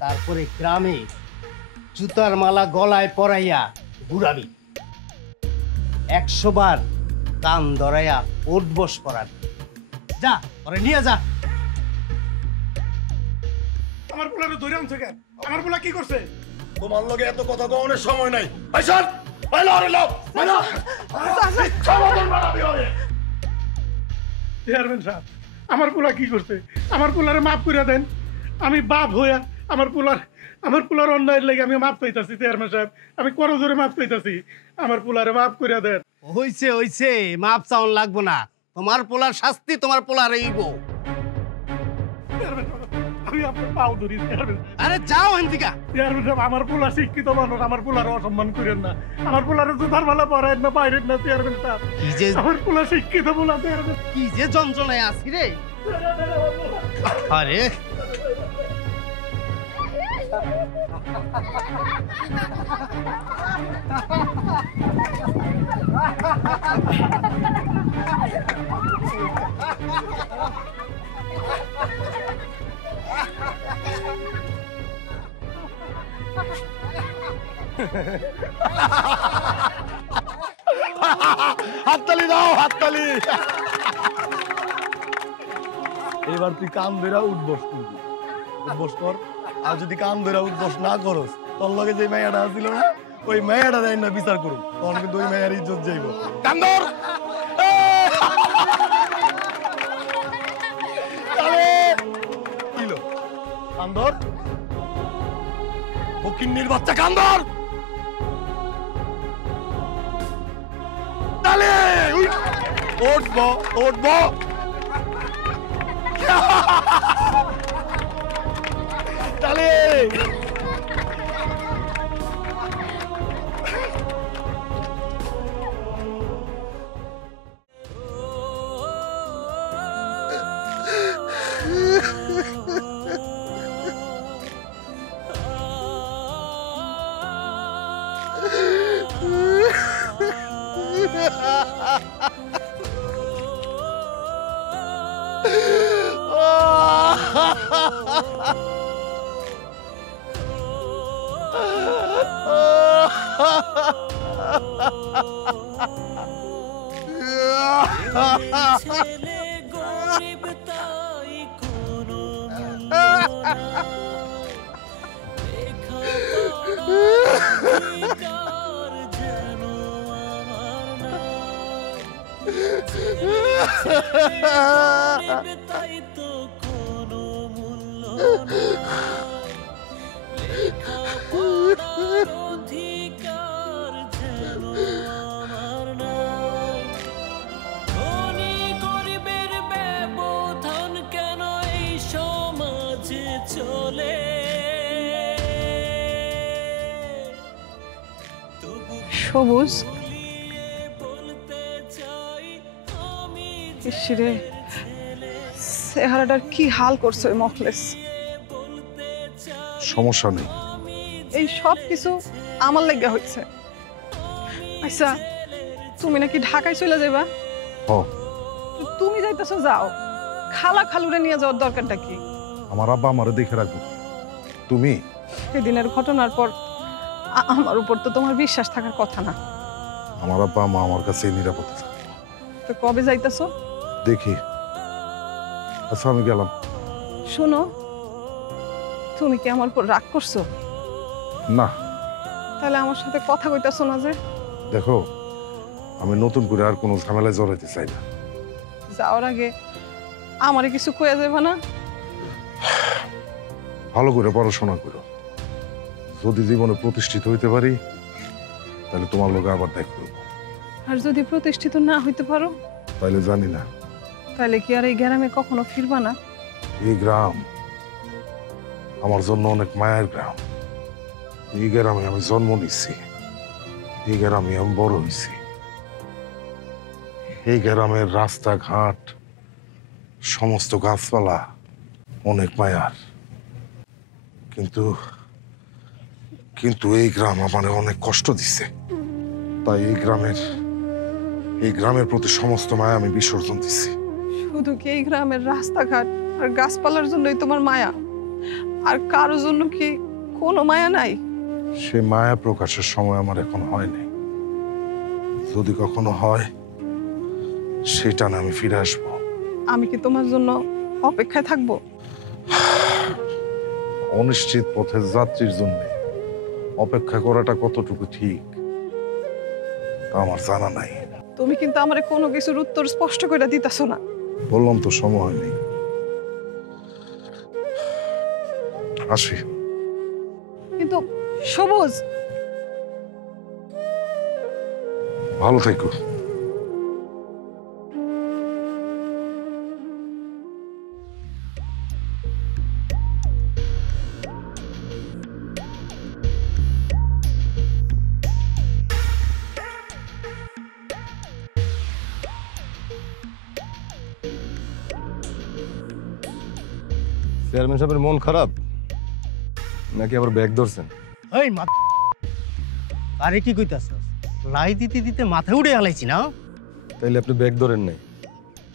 তারপরে গ্রামে জুতার মালা গলায় পরাইয়া ঘুরাবি, 100 বার কান ধরাইয়া উঠবস করাবি। যা, ওরে নিয়ে যা। আমার পোলারে ধরে আনছে কেন? আমার পোলা কি করছে? তোমার লগে এত কথা কওয়ার সময় নাই। আইসার বাইলা রে লাও বাইলা। সমাধান বানাবি হবে। চেয়ারম্যান সাহেব, আমার পোলা কি করছে? আমার পোলারে মাফ করে দেন। আমি বাপ হইয়া আমার পোলার অন্যায়ের লেগে আমি মাফ চাইতাছি। চেয়ারম্যান সাহেব, আমি করজোরে মাফ চাইতাছি, আমার পোলারে মাফ করে দেন। হইছে মাপ চাউন লাগবো না। তোমার পোলার শাস্তি তোমার পোলার এইব। চেয়ারম্যান সাহেব, আমি আপনার পাও ধরি চেয়ারম্যান। আরে যাও এদিকে। চেয়ারম্যান সাহেব, আমার পোলা শিক্ষিত মানুষ, আমার পোলার অসম্মান করেন না, আমার পোলার জুতার মালা পরায়েন না, বাইরেন না চেয়ারম্যান সাহেব। কি যে আমার পোলা শিক্ষিত পোলা চেয়ারম্যান। কি যে যন্ত্রণায় আছি রে। আরে হাততালি দাও, হাততালি। এবার তুই কান ধরে উঠবস, কিন্তু উঠবস কর। আর যদি কান ধরে উঠবস না করস, তোর লগে যে মেয়াটা আছিল না, ওই মেয়াটা দেয় না বিচার করুন, তখন কিন্তু ওই মেয়ার ইজ্জত যাইব। কান ধর। কিলো কান ধর, ফকিন্নির বাচ্চা, কান ধর। তালে উঠবো, উঠবো। তালে সবুজ, ইসরে চেহারাটার কি হাল করছে ওই মখলেস। সমস্যা নেই। এই সব কিছু আমার লাগা হচ্ছে। আচ্ছা, তুমি নাকি ঢাকায় চলে যাবা? হ, তুমি যাইতেছো, যাও। খালা খালুরে নিয়ে যাওয়ার দরকারটা কি? আমার আব্বা আমারে দেখে রাখবো। তুমি সেদিনের ঘটনার পর আমার উপর তো তোমার বিশ্বাস থাকার কথা না। আমার আব্বা মা আমার কাছে নিরাপদে থাকবে। তো কবে যাইতেছো? দেখি। আচ্ছা, আমি গেলাম। শোনো, তুমি কি আমার উপর রাগ করছো? না, তাহলে আমার সাথে কথা কইতাছো না যে? দেখো, আমি নতুন করে আর কোনো ঝামেলায় জড়াইতে চাই না। যাওয়ার আগে আমারে কিছু কইয়া যাবে না? ভালো করে পড়াশোনা করো। যদি জীবনে প্রতিষ্ঠিত হইতে পারি, তাহলে তোমার লোকে আবার দেখ করব। আর যদি প্রতিষ্ঠিত না হইতে পারো? তাইলে জানি না। তাহলে কি আর এই গ্রামে কখনো ফিরবা না? এই গ্রাম আমার জন্য অনেক মায়ের গ্রাম। এই গ্রামে আমি জন্ম নিচ্ছি, এই গ্রামে আমি বড় হয়েছি। এই গ্রামের রাস্তাঘাট, সমস্ত গাছপালা অনেক মায়ার। কিন্তু কিন্তু এই গ্রাম আমার অনেক কষ্ট দিচ্ছে। তাই এই গ্রামের প্রতি সমস্ত মায়া আমি বিসর্জন দিচ্ছি। শুধু কি এই গ্রামের রাস্তাঘাট আর গাছপালার জন্যই তোমার মায়া? আর কারো জন্য কি কোনো মায়া নাই? সে মায়া প্রকাশের সময় আমার এখন হয়নি। যদি কখনো হয়, সেটা না আমি ফিরে আসবো। আমি কি তোমার জন্য অপেক্ষায় থাকবো? অনিশ্চিত পথের যাত্রীর জন্য অপেক্ষা করাটা কতটুকু ঠিক তা আমার জানা নাই। তুমি কিন্তু আমারে কোনো কিছুর উত্তর স্পষ্ট করে দিতেছো না। বললাম তো, সময় নেই। আসি। কিন্তু সবুজ, ভালো থেকো। চেয়ারম্যান সাহেবের মন খারাপ নাকি আবার ব্যাগ ধরছেন? এই মা, আরে কি কইতাছস? লাই দিতে দিতে মাথা উড়ে হালাইছি না। তাইলে আপনি ব্যাগ ধরেন নাই?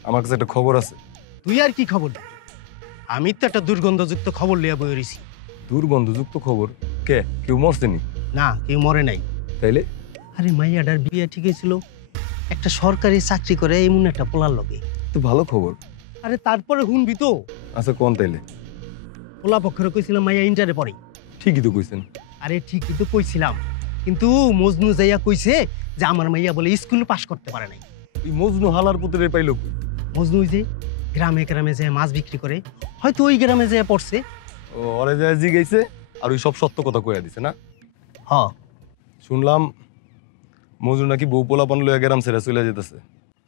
আমার কাছে একটা খবর আছে। তুই আর কি খবর দিবি? আমি তো একটা দুর্গন্ধযুক্ত খবর লিয়া বই রইছি। দুর্গন্ধযুক্ত খবর? কে কেউ মরছেনি? না, কেউ মরে নাই। তাইলে আরে মাইয়াটার বিয়ে ঠিক হয়েছিল, একটা সরকারি চাকরি করে এমন একটা পোলার লগে। তো ভালো খবর। আরে তারপরে শুনবি তো, আচ্ছা কোন তাইলে? পোলা পক্ষরে কইছিলাম মাইয়া ইন্টারে পড়ে। ঠিকই তো কইছেন। আরে ঠিকই তো কইছিলাম, কিন্তু মজনু যাইয়া কইছে যে আমার মাইয়া বলে স্কুল পাস করতে পারে নাই। এই মজনু হালার পুত্রে পাইল কই? মজনু ওই যে গ্রামে গ্রামে যে মাছ বিক্রি করে, হয়তো ওই গ্রামে যেয়ে পড়ছে। ও ওরে যায় জিগাইছে আর ওই সব সত্য কথা কইয়া দিছে না? হ, শুনলাম মজনু নাকি বউ পোলাপান লইয়া গ্রাম ছেড়ে চলে যেতেছে।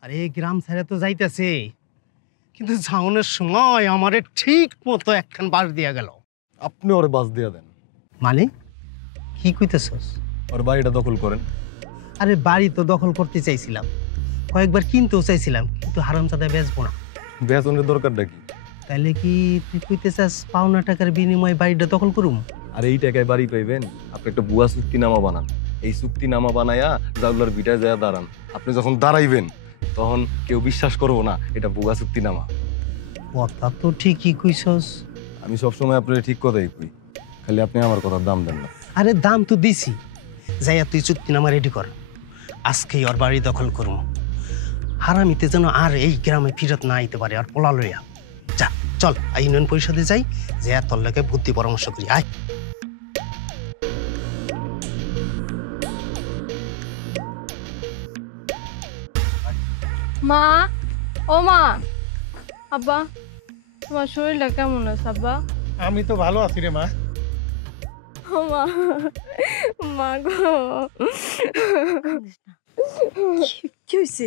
আরে গ্রাম ছেড়ে তো যাইতেছে, কিন্তু যাওনের সময় আমারে ঠিক মতো একখান বাস দিয়া গেল। আপনি ওরে বাস দিয়া দেন। মানে কি কইতেছস? ওর বাড়িটা দখল করেন। আরে বাড়ি তো দখল করতে চাইছিলাম, কয়েকবার কিনতেও চাইছিলাম, কিন্তু হারামজাদা বেচবো না। বেতনের দরকারটা কি? তাইলে কি তুই কইতে চাস পাওনা টাকার বিনিময়ে বাড়িটা দখল করুম? আর এই টাকায় বাড়ি পাইবেন? আপনি একটা ভুয়া চুক্তিনামা বানান। এই চুক্তিনামা বানায়া জাউলার বিটায় যায় দাঁড়ান। আপনি যখন দাঁড়াইবেন তখন কেউ বিশ্বাস করবো না এটা ভুয়া চুক্তিনামা। কথা তো ঠিকই কইছস। আমি সবসময় আপনার ঠিক কথাই কই, খালি আপনি আমার কথার দাম দেন না। আরে দাম তো দিছি, যাইয়া তুই চুক্তিনামা রেডি কর। আজকেই ওর বাড়ি দখল করুম, হারামিতে যেন আর এই গ্রামে ফিরত না আইতে পারে। আর পোলা লইয়া যা, চল ইউনিয়ন পরিষদে যাই, যে তোর লাগে বুদ্ধি পরামর্শ করি। আয়। মা, ও মা, আব্বা, তোমার শরীরটা কেমন আছে আব্বা? আমি তো ভালো আছি রে মা। ও মা, মা গো, কি হয়েছে?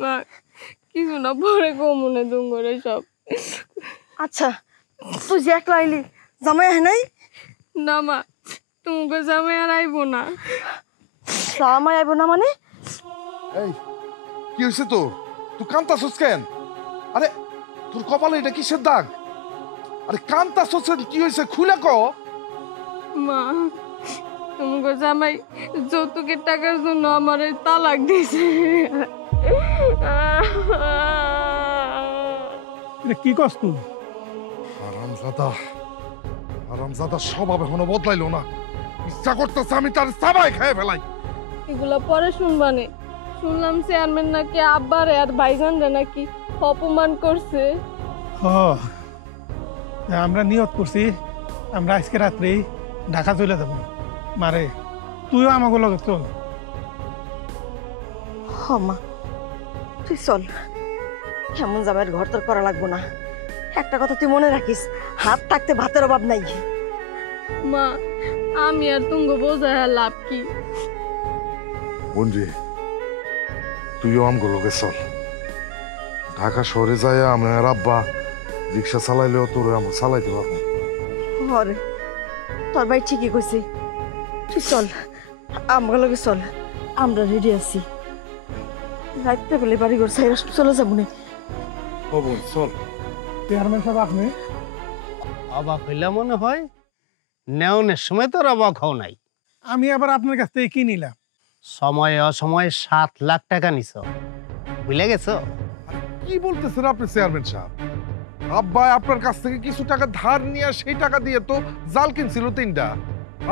মা কিছু না, পরে গো মনে দুম করে সব। আচ্ছা, তুই যে একলা আইলি, জামাই আহে নাই? না মা, তোমাকে জামাই আর আইবো না। জামাই আইব না মানে? এই কি হয়েছে তোর? তুই কান্তাছস কেন? আরে তোর কপালে এটা কিসের দাগ? আরে কান্তাছস কি হয়েছে খুলে ক। মা, তোমাকে জামাই যৌতুকের টাকার জন্য আমার তালাক দিয়েছে। এটা কি কস তুই? আরামজাদা স্বভাব এখনো বদলাইলো না। ইচ্ছা করতেছে আমি তার সাবাই খেয়ে ফেলাই। এগুলা পরে শুনবানে। শুনলাম চেয়ারম্যান নাকি আব্বারে আর ভাইজানরে নাকি অপমান করছে। আমরা নিয়ত করছি আমরা আজকে রাত্রে ঢাকা চলে যাব। মারে তুইও আমাকে লগে চল। হ মা, তুই চল। এমন জামাইয়ের ঘর তোর করা লাগবো না। একটা কথা তুই মনে রাখিস, হাত থাকতে ভাতের অভাব নাই। মা, আমি আর তুঙ্গ বোঝায় লাভ কি? বন্ধু তুইও আমগো লগে চল। ঢাকা শহরে যায় আমি আর আব্বা রিক্সা চালাইলেও তোর আমি চালাইতে পারবো। হরে, তোর ভাই ঠিকই কইছে, তুই চল, আমার লগে চল। আমরা রেডি আছি। রাইতে বলে বাড়ি ঘর সাইরা সব চলে যাবো না। চল। চেয়ারম্যান সাহেব আপনি অবাক হইলা মনে হয়? নেওনের সময় তোর অবাক হও নাই। আমি আবার আপনার কাছ থেকে কি নিলাম? সময় অসময়ে 7 লাখ টাকা নিছ, ভুলে গেছো? কি বলতেছেন আপনি চেয়ারম্যান সাহেব? আব্বা আপনার কাছ থেকে কিছু টাকা ধার নিয়ে সেই টাকা দিয়ে তো জাল কিনছিল 3টা।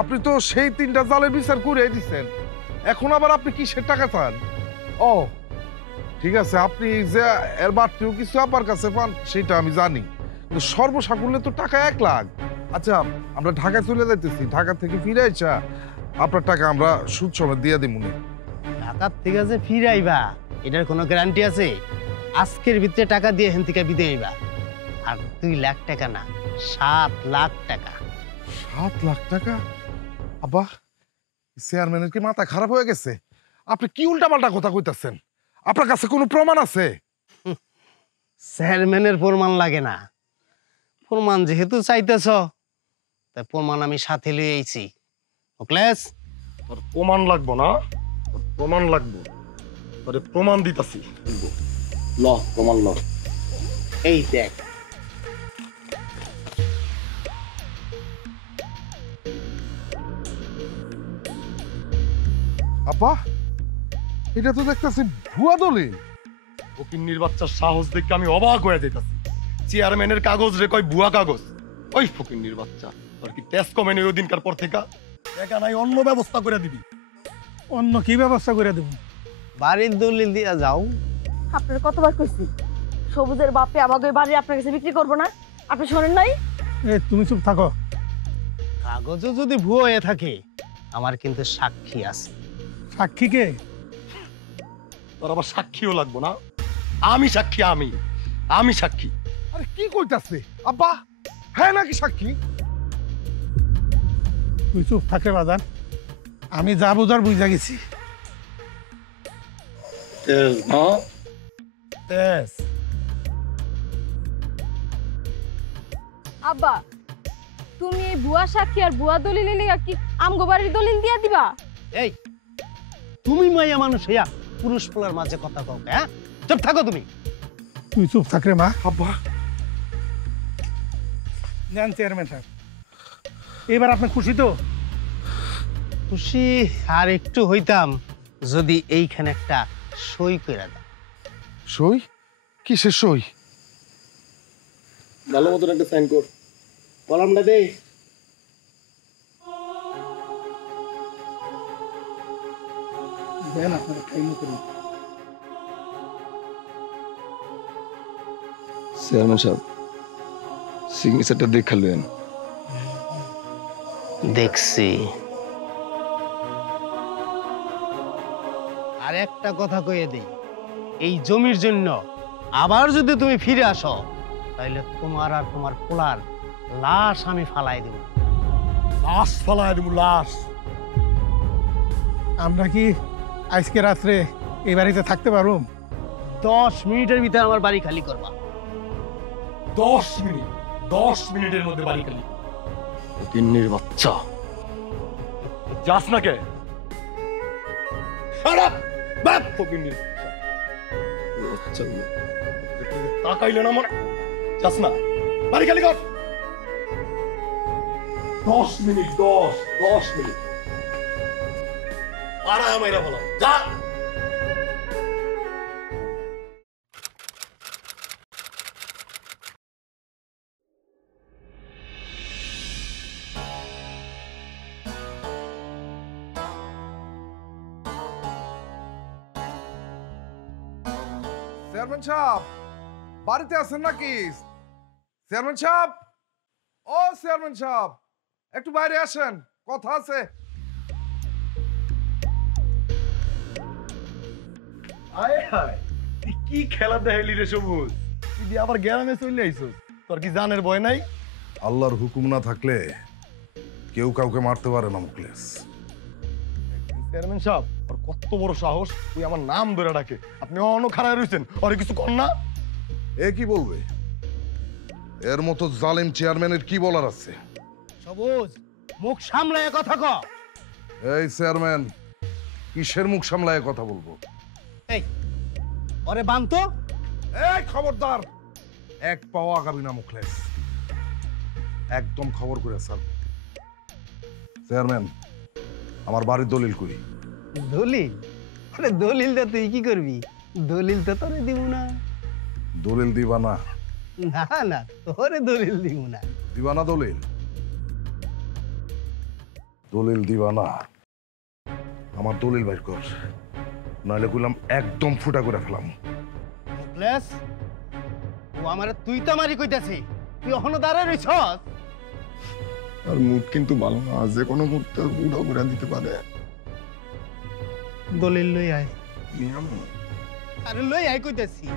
আপনি তো সেই 3টা জালের বিচার করে দিচ্ছেন। এখন আবার আপনি কিসের টাকা চান? ও ঠিক আছে, আপনি যে এর বাড়তিও কিছু আব্বার কাছে পান সেটা আমি জানি, কিন্তু সর্বসাকুল্যে তো টাকা 1 লাখ। আচ্ছা আমরা ঢাকায় চলে যাইতেছি, ঢাকা থেকে ফিরে আইসা আপনার টাকা আমরা সুদ সমেত দিয়ে দিব। ঢাকার থেকে যে ফিরে আইবা এটার কোনো গ্যারান্টি আছে? আজকের ভিতরে টাকা দিয়ে এখান থেকে বিদে আইবা। আর 2 লাখ টাকা না, 7 লাখ টাকা। 7 লাখ টাকা? আব্বা চেয়ারম্যানের কি মাথা খারাপ হয়ে গেছে? আপনি কি উল্টাপাল্টা কথা কইতাছেন? আপনার কাছে কোনো প্রমাণ আছে? চেয়ারম্যানের প্রমাণ লাগে না। প্রমাণ যেহেতু চাইতেছ, তাই প্রমাণ আমি সাথে লিয়ে আইছি। ওকলেস, তোর প্রমাণ লাগবো না, তোর প্রমাণ লাগবো। তোরে প্রমাণ দিতাছি। ল প্রমাণ ল। এই দেখ, আপা এটা তো দেখতেছি ভুয়া দলিল। ফকিন্নির বাচ্চার সাহস দেখে আমি অবাক হয়ে যাইতাছি। চেয়ারম্যানের কাগজ রে কয় ভুয়া কাগজ। ওই ফকিন্নির বাচ্চা, তোর কি তেজ কমে নেই ওই দিনকার পর থেকে? দেখা নাই অন্য ব্যবস্থা করে দিবি। অন্য কি ব্যবস্থা করে দেবো? বাড়ির দলিল দিয়া যাও। আপনার কতবার কইছি সবুজের বাপে আমাকে ওই বাড়ি আপনার কাছে বিক্রি করবো না, আপনি শোনেন নাই? তুমি চুপ থাকো। কাগজও যদি ভুয়ো হয়ে থাকে, আমার কিন্তু সাক্ষী আছে। সাক্ষী কে? তোর আবার সাক্ষীও লাগবো না? আমি সাক্ষী, আমি সাক্ষী। আরে কি কইতাছে আব্বা? হ্যাঁ নাকি সাক্ষী? তুই চুপ থাকে বাজান, আমি যা বুঝার বুঝা গেছি। তেজ না তেজ। আব্বা তুমি এই ভুয়া সাক্ষী আর ভুয়া দলিল লিগা কি আমগো বাড়ির দলিল দিয়া দিবা? এই তুমি মাইয়া মানুষ হইয়া পুরুষ পোলার মাঝে কথা কও, হ্যাঁ? চুপ থাকো তুমি। তুই চুপ থাক রে মা। আব্বা নেন চেয়ারম্যান সাহেব, এবার আপনি খুশি তো? খুশি আর একটু হইতাম যদি এইখানে একটা সই কইরা দাও। সই? কিসের সই? ভালো মতন একটা সাইন কর। কলমটা দে। দেন আপনারা টাইম করুন। চেয়ারম্যান সাহেব, সিগনেচারটা দেখালেন? দেখছি। আর একটা কথা কইয়ে দেই, এই জমির জন্য আবার যদি তুমি ফিরে আসো, তাহলে তোমার আর তোমার পোলার লাশ আমি ফালাই দেব। লাশ ফালায় দেবো, লাশ। আমরা কি আজকে রাত্রে এই বাড়িতে থাকতে পারবো? 10 মিনিটের ভিতরে আমার বাড়ি খালি করবা। 10 মিনিট? 10 মিনিটের মধ্যে বাড়ি খালি? ফকিন্নির বাচ্চা, যাস না কে? খারাপ বাপ ফকিন্নির বাচ্চা। তাকাইলে না মনে, যাস না, বাড়ি খালি কর। 10 মিনিট, 10 মিনিট। পাড়ায় আমায় বলো, যা। চেয়ারম্যান সাহেব বাড়িতে আছেন নাকি? চেয়ারম্যান সাহেব, ও চেয়ারম্যান সাহেব, একটু বাইরে আসেন, কথা আছে। আয় হায়, তুই কি খেলা দেখাইলি রে সবুজ? তুই আবার গ্রামে চলে আইছস, তোর কি জানের ভয় নাই? আল্লাহর হুকুম না থাকলে কেউ কাউকে মারতে পারে না মুখলেস। চেয়ারম্যান সাহেব, ওর কত বড় সাহস, তুই আমার নাম ধরে ডাকে। আপনি অন্য খারাপ রয়েছেন, ওরে কিছু কর না। এ কি বলবে? এর মতো জালিম চেয়ারম্যানের কি বলার আছে? সবুজ, মুখ সামলায় কথা কও। এই চেয়ারম্যান, কিসের মুখ সামলায় কথা বলবো? এই ওরে বানতো। এই খবরদার, এক পাও আগাবি না মুখলেস, একদম খবর করে স্যার। চেয়ারম্যান, আমার বাড়ির দলিল করি। দলিল? আরে দলিলটা তুই কি করবি? দলিল তো তোরে দিব না। দলিল দিবা না? না না, তোরে দলিল দিব না। দিবা না দলিল? দলিল দিবা না? আমার দলিল বাইর কর, নাহলে কইলাম একদম ফুটা করে ফেলাম। মুখলেস, ও আমারে তুই তো মারি কইতাছি, তুই এখনো দাঁড়ায় রইছস? আর মুড কিন্তু ভালো না, যে কোনো মুহূর্তে উড়া করে দিতে পারে। দলিল লই আয়। নিয়ম আরে লই আয় কইতাছি।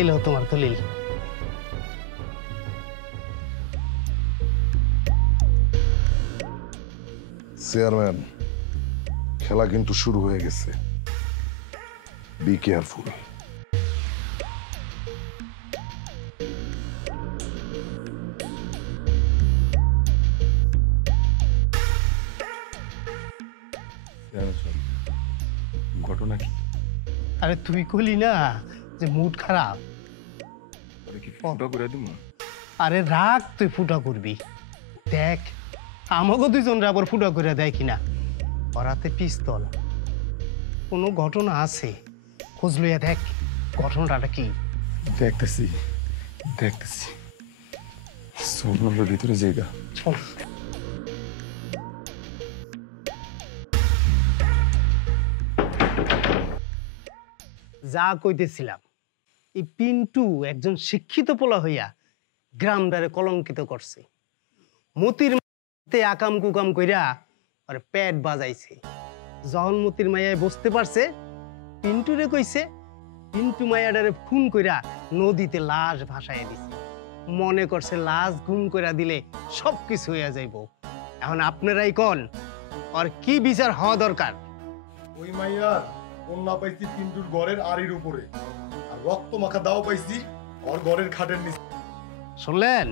এলো তোমার দলিল। চেয়ারম্যান, খেলা কিন্তু শুরু হয়ে গেছে, বি কেয়ারফুল। ঘটনা কি? আরে তুই কইলি না যে মুড খারাপ। আরে কি ফুটা করে দিমু? আরে রাগ, তুই ফুটা করবি। দেখ আমাকে দুইজন আবার ফুটা করে দেয় কিনা। ওরাতে পিস্তল, কোনো ঘটনা আছে, খোঁজ লইয়া দেখ ঘটনাটা কি। দেখতেছি দেখতেছি, সোনার ভিতরে জায়গা। চল। যা কইতেছিলাম, এই পিন্টু একজন শিক্ষিত পোলা হইয়া গ্রামদারে কলঙ্কিত করছে। মতির মাতে আকাম কুকাম কইরা আর পেট বাজাইছে। যখন মতির মাইয়ায় বুঝতে পারছে, পিন্টুরে কইছে, পিন্টু মাইয়াডারে খুন কইরা নদীতে লাশ ভাসাইয়া দিছে। মনে করছে লাশ গুম কইরা দিলে সবকিছু হইয়া যাইব। এখন আপনারাই কোন আর কি বিচার হওয়া দরকার? ওই মাইয়ার কন্যা পাইছি পিন্টুর ঘরের আড়ির উপরে, আর রক্ত মাখা দাও পাইছি ওর ঘরের খাটের নিচে। শুনলেন?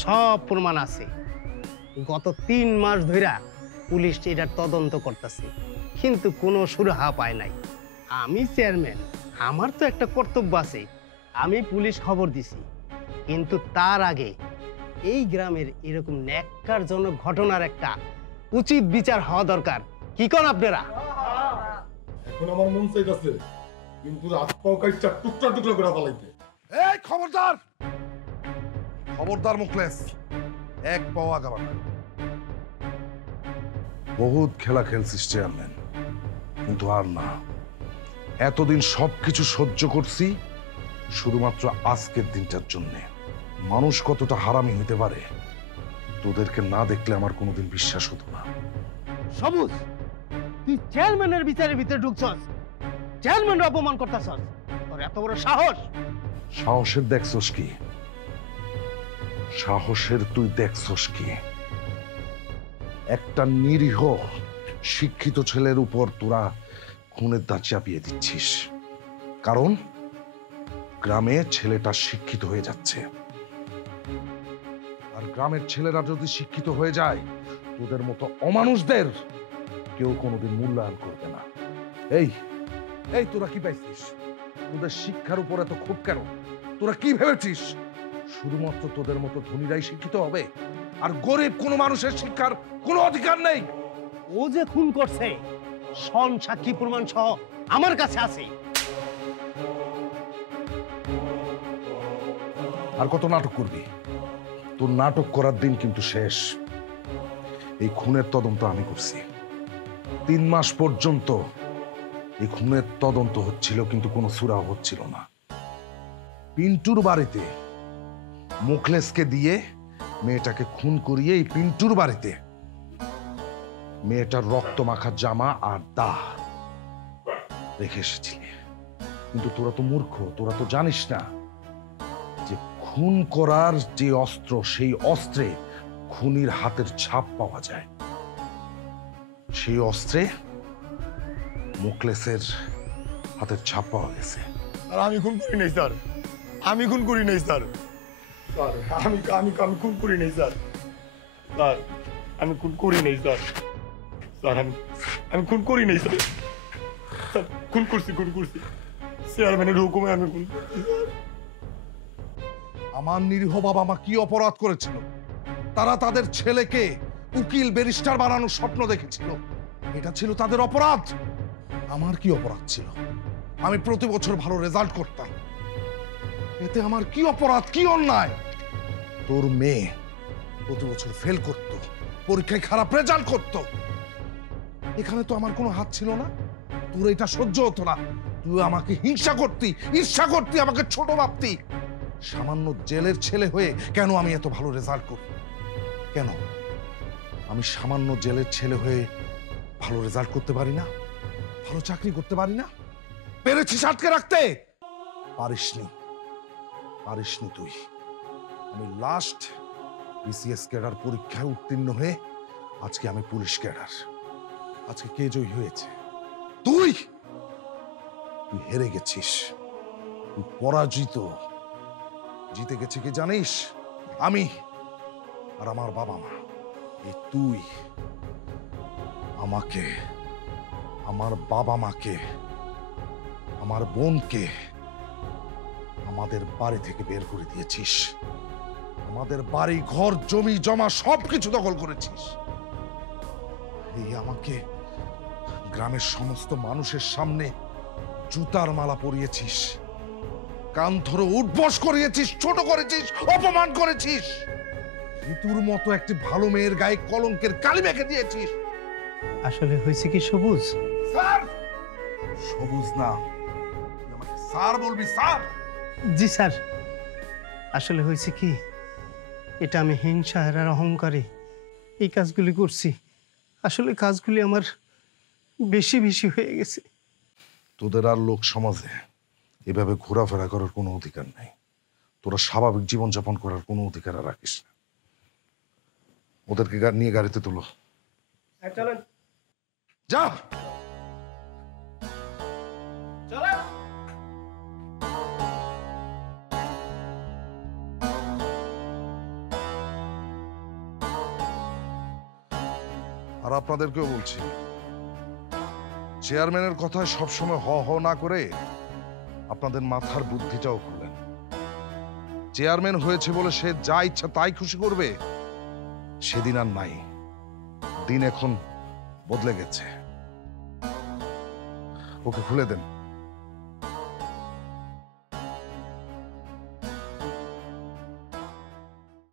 সব প্রমাণ আছে। গত 3 মাস ধইরা পুলিশ এটার তদন্ত করতেছে, কিন্তু কোনো সুরাহা পায় নাই। আমি চেয়ারম্যান, আমার তো একটা কর্তব্য আছে। আমি পুলিশ খবর দিছি, কিন্তু তার আগে এই গ্রামের এরকম ন্যাক্কারজনক ঘটনার একটা উচিত বিচার হওয়া দরকার। কি কোন আপনারা? এখন আমার মন চাইতাছে কিন্তু হাত পাও কাইটা টুকরা টুকরা করে ফেলাইতে। এই খবরদার, খবরদার মুখলেস, এক পাও আগাবা না। বহুত খেলা খেলছিস চেয়ারম্যান, কিন্তু আর না। এতদিন সবকিছু সহ্য করছি শুধুমাত্র আজকের দিনটার জন্যে। মানুষ কতটা হারামি হইতে পারে তোদেরকে না দেখলে আমার কোনোদিন বিশ্বাস হতো না। সবুজ, তুই চেয়ারম্যানের বিচারের ভিতরে ঢুকছস, চেয়ারম্যানের অপমান করতেছস। তোর এত বড় সাহস! সাহসের দেখছস কি? সাহসের তুই দেখছস কি? একটা নিরীহ শিক্ষিত ছেলের উপর তোরা খুনের দাঁত চাপিয়ে দিচ্ছিস, কারণ গ্রামে ছেলেটা শিক্ষিত হয়ে যাচ্ছে। আর গ্রামের ছেলেরা যদি শিক্ষিত হয়ে যায়, তোদের মতো অমানুষদের কেউ কোনোদিন মূল্যায়ন করবে না। এই এই তোরা কি পাইছিস? তোদের শিক্ষার উপর এত ক্ষোভ কেন? তোরা কি ভেবেছিস শুধুমাত্র তোদের মতো ধনীরাই শিক্ষিত হবে, আর গরিব কোনো মানুষের শিক্ষার কোনো অধিকার নেই? ও যে খুন করছে, সন সাক্ষী প্রমাণ সহ আমার কাছে আছে। আর কত নাটক করবি? তোর নাটক করার দিন কিন্তু শেষ। এই খুনের তদন্ত আমি করছি। 3 মাস পর্যন্ত এই খুনের তদন্ত হচ্ছিল, কিন্তু কোনো সুরাহ হচ্ছিল না। পিন্টুর বাড়িতে মুখলেসকে দিয়ে মেয়েটাকে খুন করিয়ে এই পিন্টুর বাড়িতে মেয়েটার রক্ত মাখা জামা আর দাহ রেখে এসেছিলি। কিন্তু তোরা তো মূর্খ, তোরা তো জানিস না যে খুন করার যে অস্ত্র, সেই অস্ত্রে খুনির হাতের ছাপ পাওয়া যায়। সেই অস্ত্রে মুখলেসের হাতের ছাপ পাওয়া গেছে। আর আমি খুন করি নাই স্যার, আমি খুন করি নাই স্যার। স্যার আমি আমি আমি খুন করি নাই স্যার। স্যার আমি খুন করি নাই স্যার। স্যার আমি খুন করি নাই স্যার। স্যার খুন করছি চেয়ারম্যানের হুকুমে আমি খুন করছি। আমার নিরীহ বাবা মা কি অপরাধ করেছিল? তারা তাদের ছেলেকে উকিল ব্যারিস্টার বানানোর স্বপ্ন দেখেছিল, এটা ছিল তাদের অপরাধ। আমার কি অপরাধ ছিল? আমি প্রতি বছর ভালো রেজাল্ট করতাম, এতে আমার কি অপরাধ, কি অন্যায়? তোর মেয়ে প্রতি বছর ফেল করত, পরীক্ষায় খারাপ রেজাল্ট করত, এখানে তো আমার কোনো হাত ছিল না। তোর এটা সহ্য হতো না, তুই আমাকে হিংসা করতি, ঈর্ষা করতি, আমাকে ছোট ভাবতি। সামান্য জেলের ছেলে হয়ে কেন আমি এত ভালো রেজাল্ট করি? কেন আমি সামান্য জেলের ছেলে হয়ে ভালো রেজাল্ট করতে পারি না? ভালো চাকরি করতে পারি না? পেরেছিস আটকে রাখতে? পারিসনি, পারিসনি তুই। আমি লাস্ট বিসিএস ক্যাডার পরীক্ষায় উত্তীর্ণ হয়ে আজকে আমি পুলিশ ক্যাডার। আজকে কে জয়ী হয়েছে? তুই। তুই হেরে গেছিস, তুই পরাজিত। জিতে গেছে কি জানিস? আমি আর আমার বাবা মা। এই তুই আমাকে, আমার বাবা মাকে আমার বোনকে আমাদের বাড়ি থেকে বের করে দিয়েছিস, আমাদের বাড়ি ঘর জমি জমা সবকিছু দখল করেছিস। এই আমাকে গ্রামের সমস্ত মানুষের সামনে জুতার মালা পরিয়েছিস, কান ধরে উঠবস করিয়েছিস, ছোট করেছিস, অপমান করেছিস। ঋতুর মতো একটি ভালো মেয়ের গায়ে কলঙ্কের কালি মেখে দিয়েছিস। আসলে হয়েছে কি সবুজ, স্যার, সবুজ না, তুই আমাকে স্যার বলবি স্যার? জি স্যার, আসলে হয়েছে কি, এটা আমি হিংসা আর অহংকারে এই কাজগুলি করছি। আসলে কাজগুলি আমার বেশি বেশি হয়ে গেছে। তোদের আর লোক সমাজে এভাবে ঘোরাফেরা করার কোনো অধিকার নাই। তোরা স্বাভাবিক জীবনযাপন করার কোনো অধিকার আর রাখিস না। ওদেরকে নিয়ে গাড়িতে তোলো, চলেন। যা। আর আপনাদেরকেও বলছি, চেয়ারম্যানের কথায় সবসময় হ হ না করে আপনাদের মাথার বুদ্ধিটাও খুলেন। চেয়ারম্যান হয়েছে বলে সে যা ইচ্ছা তাই খুশি করবে সেদিন আর নাই। দিন এখন বদলে গেছে। ওকে খুলে দেন।